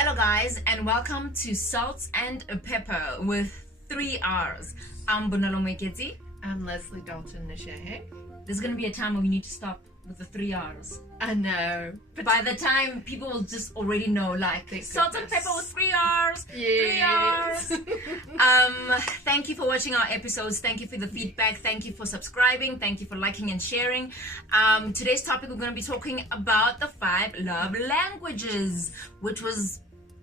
Hello guys, and welcome to Salt and Pepper with 3 R's. I'm Bonolo Mwekezi. I'm Leslie Dalton Nishehe. There's going to be a time when we need to stop with the 3 R's. I know. But by the time people will just already know, like, Salt and Pepper with 3 R's. Yes. 3 R's. Thank you for watching our episodes. Thank you for the feedback. Thank you for subscribing. Thank you for liking and sharing. Today's topic, we're going to be talking about the 5 love languages,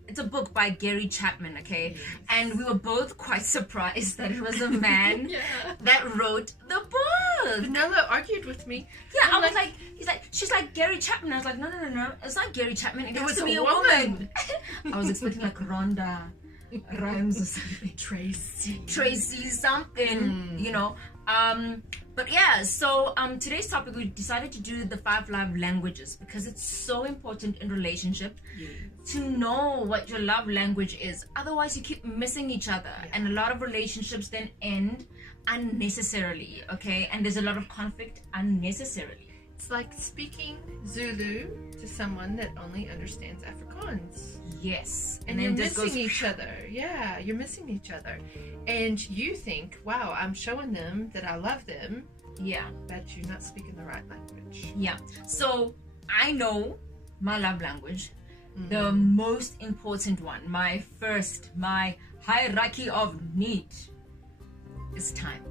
it's a book by Gary Chapman, okay? Yes. And we were both quite surprised that it was a man that wrote the book. Vanilla argued with me. Yeah, I was like, she's like Gary Chapman. I was like, no, it's not Gary Chapman. It has was to be a a woman. woman. I was expecting like Rhonda Rhymes or something. Tracy something, you know. But yeah, so today's topic, we decided to do the 5 love languages because it's so important in relationship to know what your love language is. Otherwise, you keep missing each other, and a lot of relationships then end unnecessarily, okay? And there's a lot of conflict unnecessarily. It's like speaking Zulu to someone that only understands Afrikaans. Yes. And you're missing each other. Yeah, you're missing each other. And you think, wow, I'm showing them that I love them. Yeah. But you're not speaking the right language. Yeah. So I know my love language. The most important one, my hierarchy of need is time.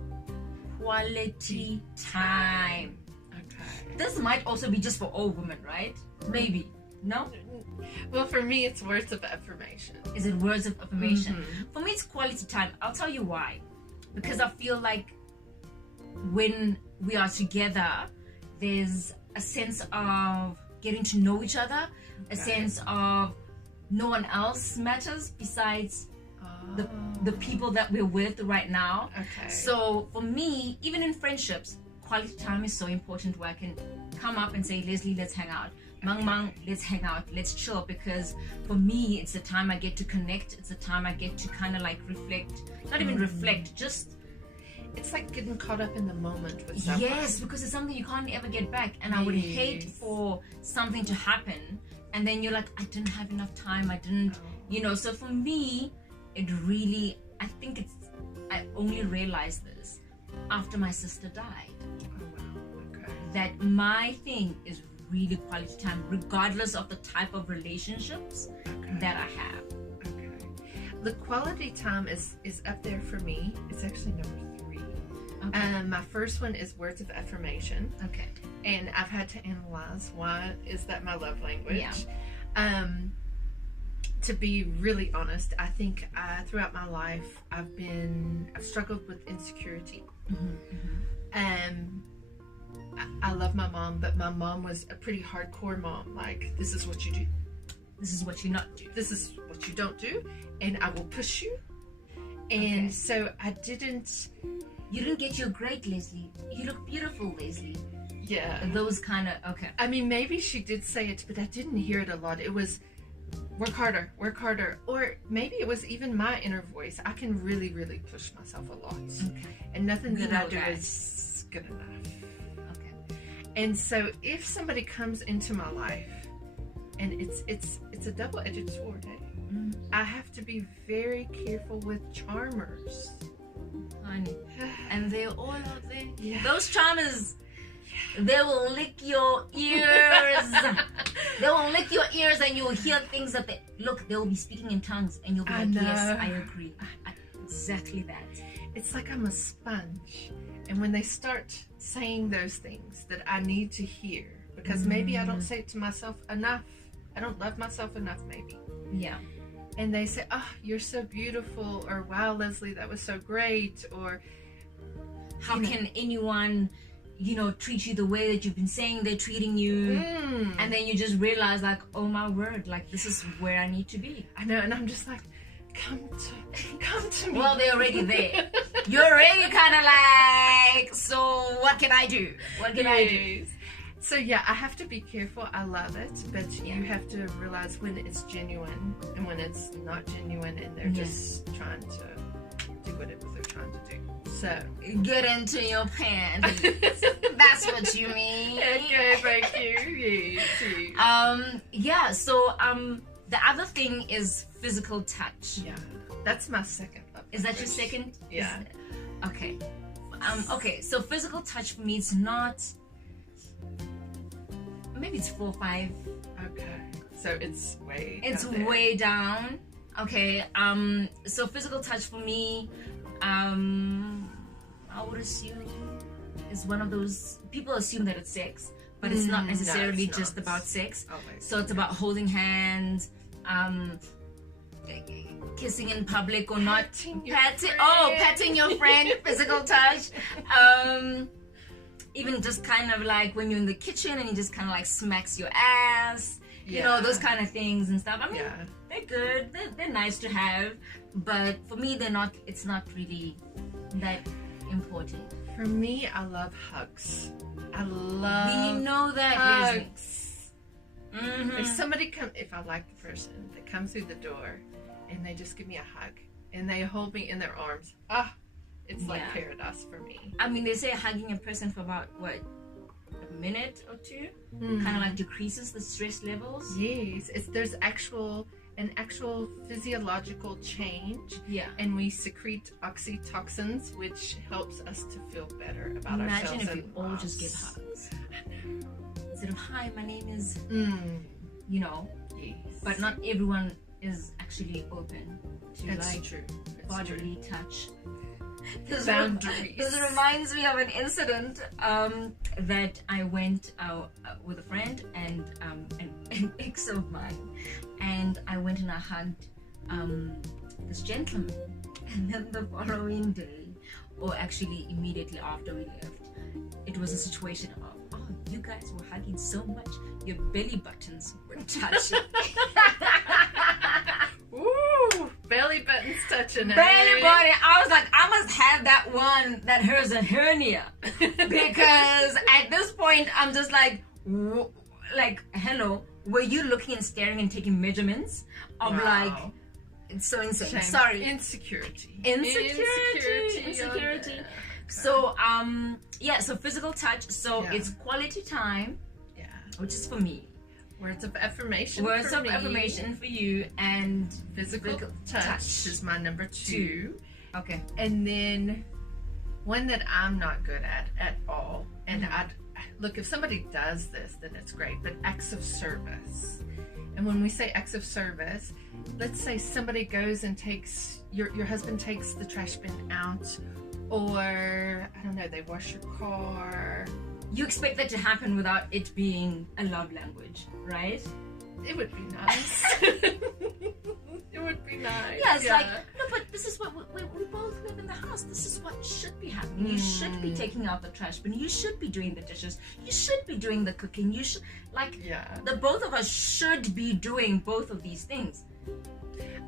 Quality time. Okay. This might also be just for all women, right? Maybe. No? Well, for me, it's words of affirmation. Is it words of affirmation? For me, it's quality time. I'll tell you why. Because I feel like when we are together, there's a sense of getting to know each other, a sense of no one else matters besides the people that we're with right now. Okay. So for me, even in friendships, quality time is so important, where I can come up and say, Leslie, let's hang out. Mang, let's hang out, let's chill, because for me, it's the time I get to connect. It's the time I get to kind of like reflect, not even reflect, just... It's like getting caught up in the moment with someone. Yes, because it's something you can't ever get back. And I would hate for something to happen, and then you're like, I didn't have enough time, I didn't, you know. So for me, it really, I only realized this after my sister died. Oh, wow. Okay. That my thing is really quality time, regardless of the type of relationships that I have. Okay. The quality time is up there for me. It's actually number 3. Okay. My first one is words of affirmation. Okay. And I've had to analyze, why is that my love language? Yeah. To be really honest, I think throughout my life I've struggled with insecurity. I love my mom, but my mom was a pretty hardcore mom. Like, this is what you do. This is what you not do. This is what you don't do, and I will push you. And so I didn't... You didn't get your grade, Leslie. You look beautiful, Leslie. Yeah. Those kind of... Okay. I mean, maybe she did say it, but I didn't hear it a lot. It was, work harder, work harder. Or maybe it was even my inner voice. I can really, really push myself a lot. Okay. And nothing that I do that. is good enough. Okay. And so if somebody comes into my life, and it's a double-edged sword, eh? I have to be very careful with charmers. Honey. And they're all out there. Yeah. Those charmers, they will lick your ears. They will lick your ears, and you will hear things that they will be speaking in tongues, and you'll be like, yes, I agree. Exactly that. It's like I'm a sponge. And when they start saying those things that I need to hear, because maybe I don't say it to myself enough. I don't love myself enough, maybe. Yeah. And they say, oh, you're so beautiful, or wow, Leslie, that was so great, or how can anyone, treat you the way that you've been saying they're treating you? And then you just realize, like, oh my word, like, this is where I need to be. I know, and I'm just like, come to me. Well, they're already there. You're already kind of like, so what can I do? What can I do? So yeah, I have to be careful. I love it, but you have to realize when it's genuine and when it's not genuine, and they're just trying to do whatever they're trying to do. So get into your panties. That's what you mean. Okay, thank you. Yeah. So The other thing is physical touch. Yeah, that's my second love Is that your language. second? Yeah. Okay. Okay, so physical touch for me is not, maybe it's 4 or 5. Okay. So it's way. It's down there. way down. Okay. So physical touch for me, I would assume is one of those, people assume that it's sex, but it's not No, necessarily it's just not. about sex. Always. So it's about holding hands, kissing in public or not, Patting your patting your friend, physical touch. Even just kind of like when you're in the kitchen and he just kind of like smacks your ass, you know, those kind of things and stuff. I mean, Yeah. they're good, they're nice to have, but for me, it's not really that important. For me, I love hugs. I We love know that, Leslie. hugs. Mhm. If I like the person, they come through the door and they just give me a hug and they hold me in their arms. It's like Yeah. paradise for me. I mean, they say hugging a person for about, what, a minute or two? Mm. Kind of like decreases the stress levels. Yes, there's an actual physiological change, Yeah. and we secrete oxytocins, which helps us to feel better about Imagine ourselves. if we and all just give lives. hugs. Instead of, hi, my name is, Yes. but not everyone is actually open to That's like true. That's bodily touch. This Boundaries. This reminds me of an incident that I went with a friend and an ex of mine, and I went and I hugged this gentleman, and then the following day, or actually immediately after we left, it was a situation of, oh, you guys were hugging so much, your belly buttons were touching. Ooh, belly buttons touching it. Belly button. I was like, I must have that one that has a hernia, because at this point I'm just like, hello, were you looking and staring and taking measurements of Wow. like, it's so insane. Shame. Sorry, Insecurity. insecurity. Okay. So yeah, so physical touch. So Yeah. it's quality time, Yeah. which is for me. Words of affirmation. Words for of me. affirmation for you, and Physical touch is my number 2. Okay. And then one that I'm not good at all. And look, if somebody does this, then it's great. But acts of service. And when we say acts of service, let's say somebody goes and takes your husband takes the trash bin out, or I don't know, they wash your car. You expect that to happen without it being a love language, right? It would be nice. It would be nice. Yeah, it's like, no, but this is what we both live in the house. This is what should be happening. You should be taking out the trash bin. You should be doing the dishes. You should be doing the cooking. You should, like, the both of us should be doing both of these things.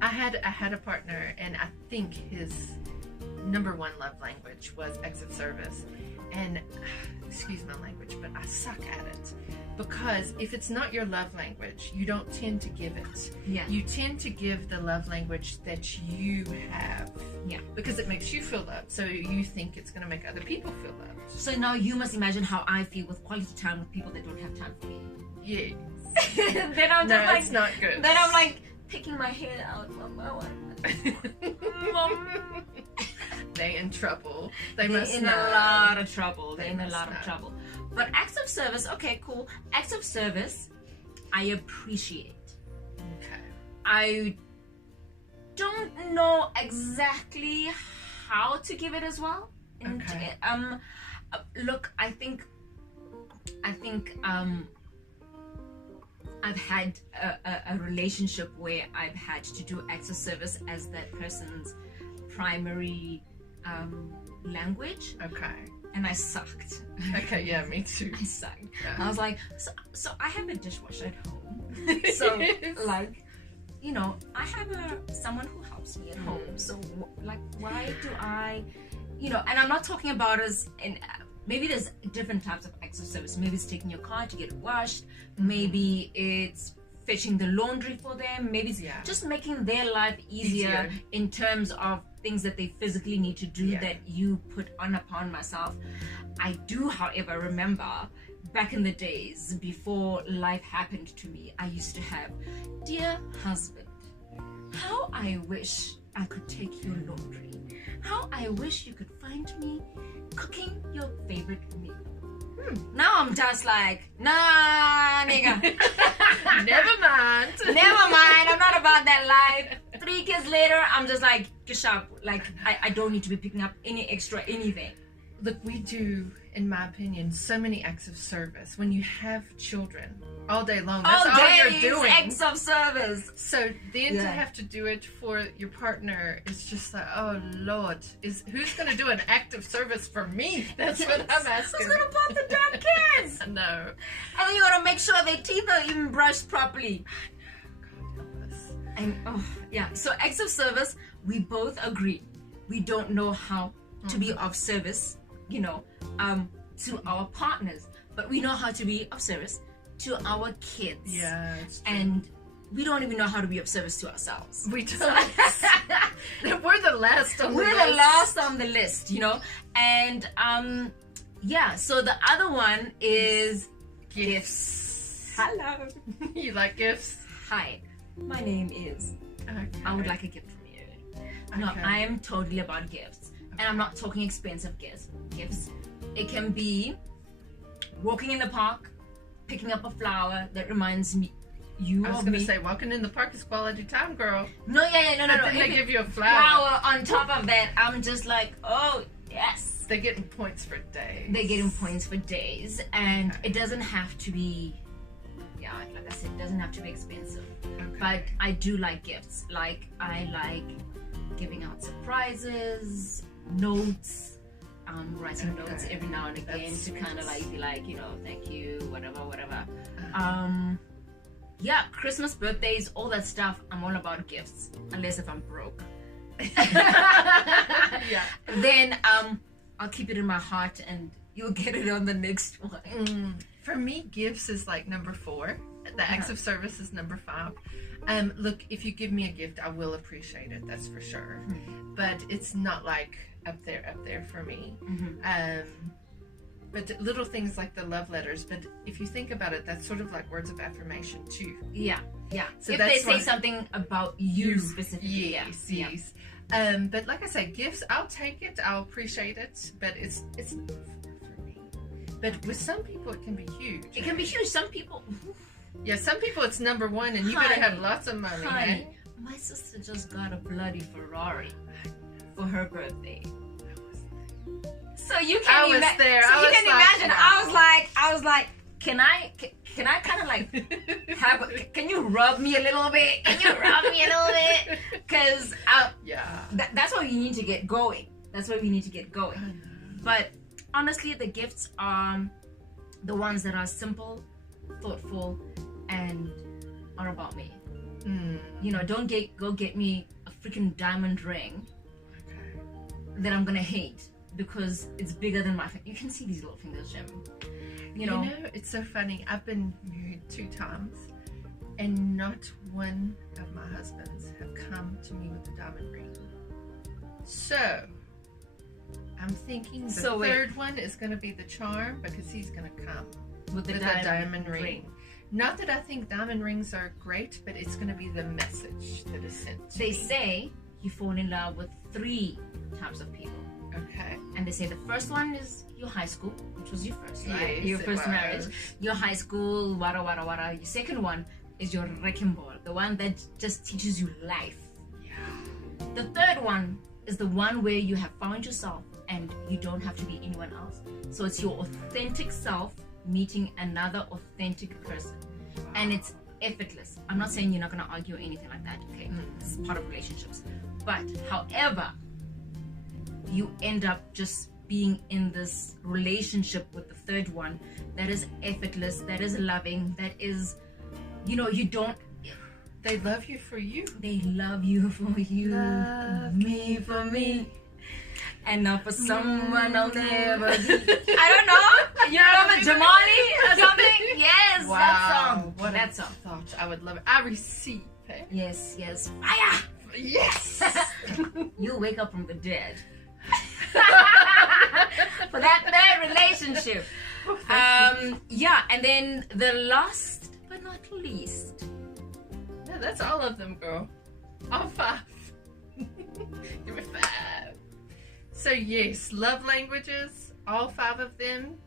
I had a partner, and I think his number 1 love language was acts of service. And excuse my language, but I suck at it, because if it's not your love language, you don't tend to give it. Yeah. You tend to give the love language that you have. Yeah. Because it makes you feel loved, so you think it's going to make other people feel loved. So now you must imagine how I feel with quality time with people that don't have time for me. Yes. Then I'm No, just like, it's not good. then I'm like picking my hair out, Mama. Mom. They in trouble. They They're must in know. a lot of trouble. They're in a must lot of know. trouble. But acts of service, okay, cool. Acts of service, I appreciate. Okay. I don't know exactly how to give it as well. Okay. Look, I think I've had a relationship where I've had to do acts of service as that person's primary language, Okay. and I sucked. Okay, yeah, me too. I sucked. Yeah. I was like, so I have a dishwasher at home. So like, you know, I have someone who helps me at home. So like, why do I, you know? And I'm not talking about as in. Maybe there's different types of acts of service. Maybe it's taking your car to get it washed. Maybe it's fetching the laundry for them. Maybe it's just making their life easier in terms of things that they physically need to do that you put on upon myself. I do, however, remember back in the days before life happened to me, I used to have, dear husband, how I wish I could take your laundry. How I wish you could find me cooking your favorite meal. Now I'm just like, nah, nigga. Never mind. Never mind. I'm not about that life. 3 kids later, I'm just like, sharp. Like, I don't need to be picking up any extra anything. Look, we do, in my opinion, so many acts of service. When you have children all day long, that's all you're doing. Acts of service. So then to have to do it for your partner is just like, oh Lord, who's going to do an act of service for me? That's what I'm asking. Who's going to put the damn kids? No. And then you got to make sure their teeth are even brushed properly. God help us. And so acts of service, we both agree. We don't know how to be of service, to our partners, but we know how to be of service to our kids. Yeah, it's true. And we don't even know how to be of service to ourselves. We don't. We're the last on the list. We're the last on the list, And so the other one is gifts. Hello. You like gifts? Hi, my name is. Okay. I would like a gift from you. No, Okay. I am totally about gifts. And I'm not talking expensive gifts. It can be walking in the park, picking up a flower that reminds me I was going to say, walking in the park is quality time, girl. No. Then they give you a flower. On top of that, I'm just like, oh, yes. They're getting points for days. They're getting points for days. And it doesn't have to be, like I said, it doesn't have to be expensive. Okay. But I do like gifts. Like, I like giving out surprises, notes, writing notes every now and again to kind of like be like, thank you, whatever. Christmas, birthdays, all that stuff. I'm all about gifts, unless if I'm broke. Then I'll keep it in my heart, and you'll get it on the next one. For me, gifts is like number 4. The acts of service is number 5. Look, if you give me a gift, I will appreciate it. That's for sure. But it's not like up there for me. But little things like the love letters. But if you think about it, that's sort of like words of affirmation too. Yeah. So if that's they say something about you specifically. Yes. But like I say, gifts, I'll take it. I'll appreciate it. But it's not for me. But with some people, it can be huge. It can be huge. Some people. Yeah, some people it's number 1, and you better have lots of money. Honey, my sister just got a bloody Ferrari for her birthday. So you can there. So you can imagine. Wow. I was like, can I kind of like can you rub me a little bit? Can you rub me a little bit? Because that's why you need to get going. But honestly, the gifts are the ones that are simple, thoughtful, and are about me. Don't go get me a freaking diamond ring that I'm gonna hate because it's bigger than my finger. You can see these little fingers, Jim. It's so funny. I've been married 2 times, and not one of my husbands have come to me with a diamond ring. So I'm thinking the third one is going to be the charm, because he's going to come with a diamond ring. Not that I think diamond rings are great, but it's going to be the message that is sent to They me. say you fall in love with 3 types of people. Okay. And they say the first one is your high school, which was your first, right? Yes, Your it first was. marriage. Your high school, wada. Your second one is your wrecking ball, the one that just teaches you life. Yeah. The third one is the one where you have found yourself and you don't have to be anyone else. So it's your authentic self meeting another authentic person. And it's effortless. I'm not saying you're not going to argue or anything like that, okay? It's part of relationships. But, however, you end up just being in this relationship with the third one that is effortless, that is loving, that is, you don't. They love you for you. They love you for you. Love me for me. And not for someone I'll never be. I don't know. You remember Jamali or something? Yes, Wow. that song. What That a song. thought. I would love it. I receive it. Yes. Fire! Yes. You'll wake up from the dead. For that third relationship. Yeah, and then the last but not least. No, that's all of them, girl. All 5. Give me 5. So yes, love languages, all 5 of them.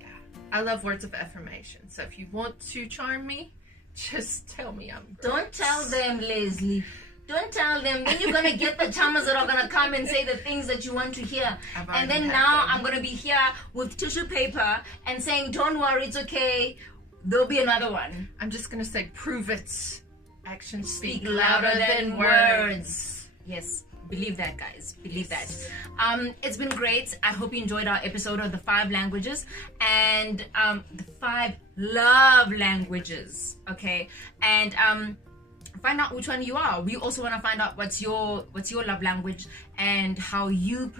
Yeah, I love words of affirmation. So if you want to charm me, just tell me I'm great. Don't tell them, Leslie. Don't tell them. Then you're going to get the charmers that are going to come and say the things that you want to hear. And then now I'm going to be here with tissue paper and saying, don't worry, it's okay. There'll be another one. I'm just going to say, prove it. Actions speak louder than words. Yes. Believe that, guys. Believe that. It's been great. I hope you enjoyed our episode of the 5 languages and the 5 love languages. Okay, and find out which one you are. We also want to find out what's your love language and how you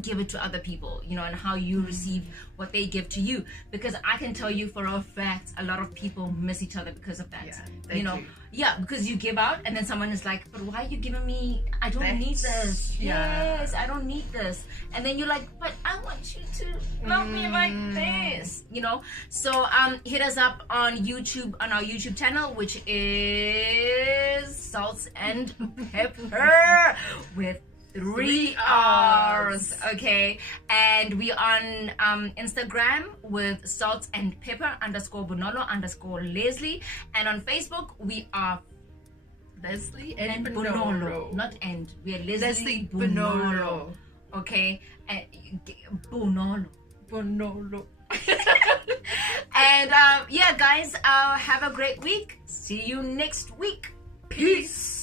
give it to other people, you know, and how you receive what they give to you. Because I can tell you for a fact, a lot of people miss each other because of that. Yeah, you know, yeah, because you give out and then someone is like, but why are you giving me? I don't need this. Yeah. Yes, I don't need this. And then you're like, but I want you to love me like this, you know. So hit us up on YouTube, on our YouTube channel, which is Salts and Pepper with 3 R's, okay? And we on Instagram with Salt and Pepper _Bonolo_Leslie, and on Facebook we are Leslie and Bonolo. Not and, we are Leslie Bonolo, Bonolo. okay? And Bonolo. Bonolo. And yeah, guys, have a great week. See you next week. Peace.